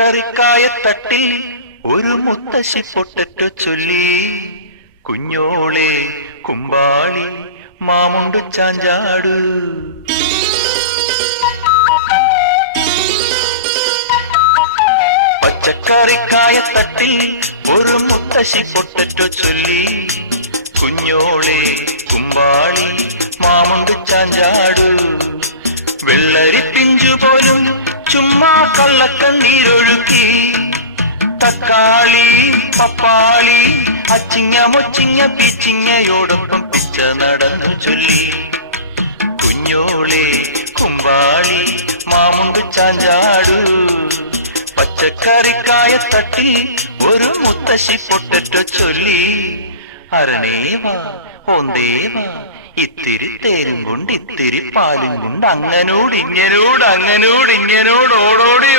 പച്ചക്കറിക്കായത്തട്ടിൽ ഒരു മുത്തശ്ശി പൊട്ടറ്റോ ചൊല്ലി. കുഞ്ഞോളെ കുമ്പാളി മാമുണ്ടു ചാഞ്ചാടു. പച്ചക്കറിക്കായത്തട്ടിൽ ഒരു മുത്തശ്ശി പൊട്ടറ്റോ ചൊല്ലി. കുഞ്ഞോളെ കുമ്പാളി മാമുണ്ടു ചാഞ്ചാടു. വെള്ളരി പിഞ്ചു പോലും ചുമ്മാ കള്ളക്കണ്ണീരൊഴുക്കി. തക്കാളി പപ്പാളി അച്ചിങ്ങ മൊച്ചിങ്ങ പീച്ചിങ്ങയോടൊപ്പം പിച്ച നടന്നു ചൊല്ലി. കുഞ്ഞോളെ കുമ്പാളി മാമുണ്ടു ചാഞ്ചാടു. പച്ചക്കറിക്കായത്തട്ടിൽ ഒരു മുത്തശ്ശി പൊട്ടറ്റോ ചൊല്ലി. അരണേവാ ഓന്തേവാ ഇത്തിരി തേരും കൊണ്ട് ഇത്തിരി പാലും കൊണ്ട് അങ്ങനോട് ഇങ്ങനോട് ഓടോടി